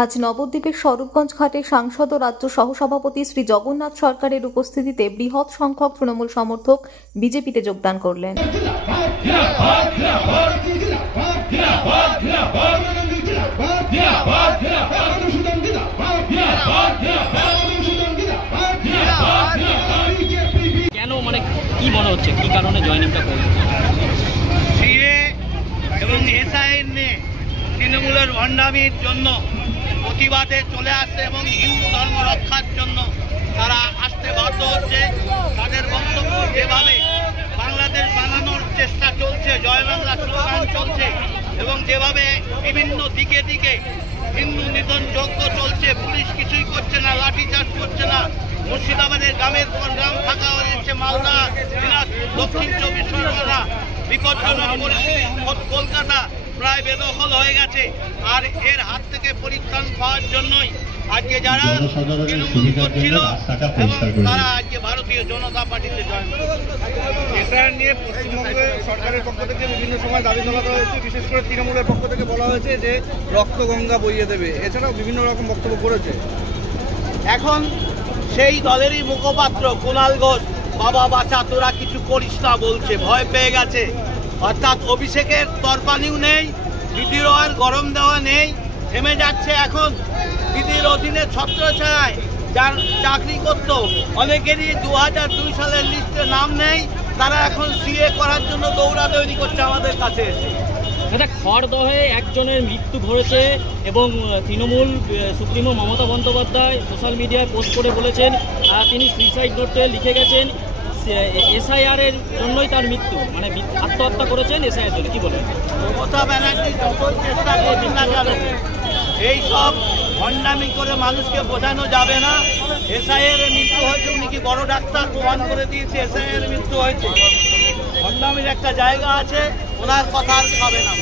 আজ নবদ্বীপের স্বরূপগঞ্জ ঘাটে সাংসদ ও রাজ্য সহসভাপতি শ্রী জগন্নাথ সরকারের উপস্থিতিতে বৃহৎ সংখ্যক তৃণমূল সমর্থক বিজেপিতে যোগদান করলেন। কেন মানে কি মনে হচ্ছে কি কারণে জয়েনিংটা করলেন? সিএ এবং এসআইএন নিয়ে তৃণমূলের ভণ্ডামির জন্য প্রতিবাদে চলে আসছে এবং হিন্দু ধর্ম রক্ষার জন্য তারা আসতে বাধ্য হচ্ছে। তাদের বক্তব্য যেভাবে বাংলাদেশ বানানোর চেষ্টা চলছে, জয় বাংলা স্লোগান চলছে এবং যেভাবে বিভিন্ন দিকে দিকে হিন্দু নিধন যজ্ঞ চলছে, পুলিশ কিছুই করছে না, লাঠিচার্জ করছে না, মুর্শিদাবাদের গ্রামের পর গ্রাম থাকা হয়েছে, মালদা, দক্ষিণ চব্বিশ পরগনা বিপজ্জনক পরিস্থিতি, কলকাতা প্রায় বেদখল হয়ে গেছে। আর এর হাত থেকে পরিত্রাণ পাওয়ার জন্যই আজকে যারা তৃণমূল করছিল এবং তারা আজকে ভারতীয় জনতা পার্টিতে জয়েন করেছে। নিয়ে পশ্চিমবঙ্গে সরকারের পক্ষ থেকে বিভিন্ন সময় দাবি তোলা করা হয়েছে, বিশেষ করে তৃণমূলের পক্ষ থেকে বলা হয়েছে যে রক্তগঙ্গা বইয়ে দেবে, এছাড়াও বিভিন্ন রকম বক্তব্য করেছে। এখন সেই দলেরই মুখপাত্র কুণাল ঘোষ বাবা বাঁচা তোরা কিছু করিস না বলছে, ভয় পেয়ে গেছে। অর্থাৎ অভিষেকের তরপানিও নেই, দিদির আর গরম দেওয়া নেই, থেমে যাচ্ছে। এখন দিদির অধীনে ছত্রছায়ায় যার চাকরি করত অনেকেরই 2002 সালের লিস্টে নাম নেই, তারা এখন সিএ করার জন্য দৌড়াদৌড়ি করছে আমাদের কাছে এসে। খড়দহে একজনের মৃত্যু ঘটেছে এবং তৃণমূল সুপ্রিমো মমতা বন্দ্যোপাধ্যায় সোশ্যাল মিডিয়ায় পোস্ট করে বলেছেন তিনি সুইসাইড নোটে লিখে গেছেন এসআইআর এর জন্যই তার মৃত্যু, মানে আত্মহত্যা করেছেন এসআইআর জন্য। কি বলেন? মমতা ব্যানার্জি যতই চেষ্টা করছেন না কেন এই সব ভণ্ডামি করে মানুষকে বোঝানো যাবে না। এসআইআর এর মৃত্যু হয়েছে, উনি কি বড় ডাক্তার প্রমাণ করে দিয়েছে এসআইআর এর মৃত্যু হয়েছে। ভণ্ডামির একটা জায়গা আছে, ওনার কথা আর খাবে না।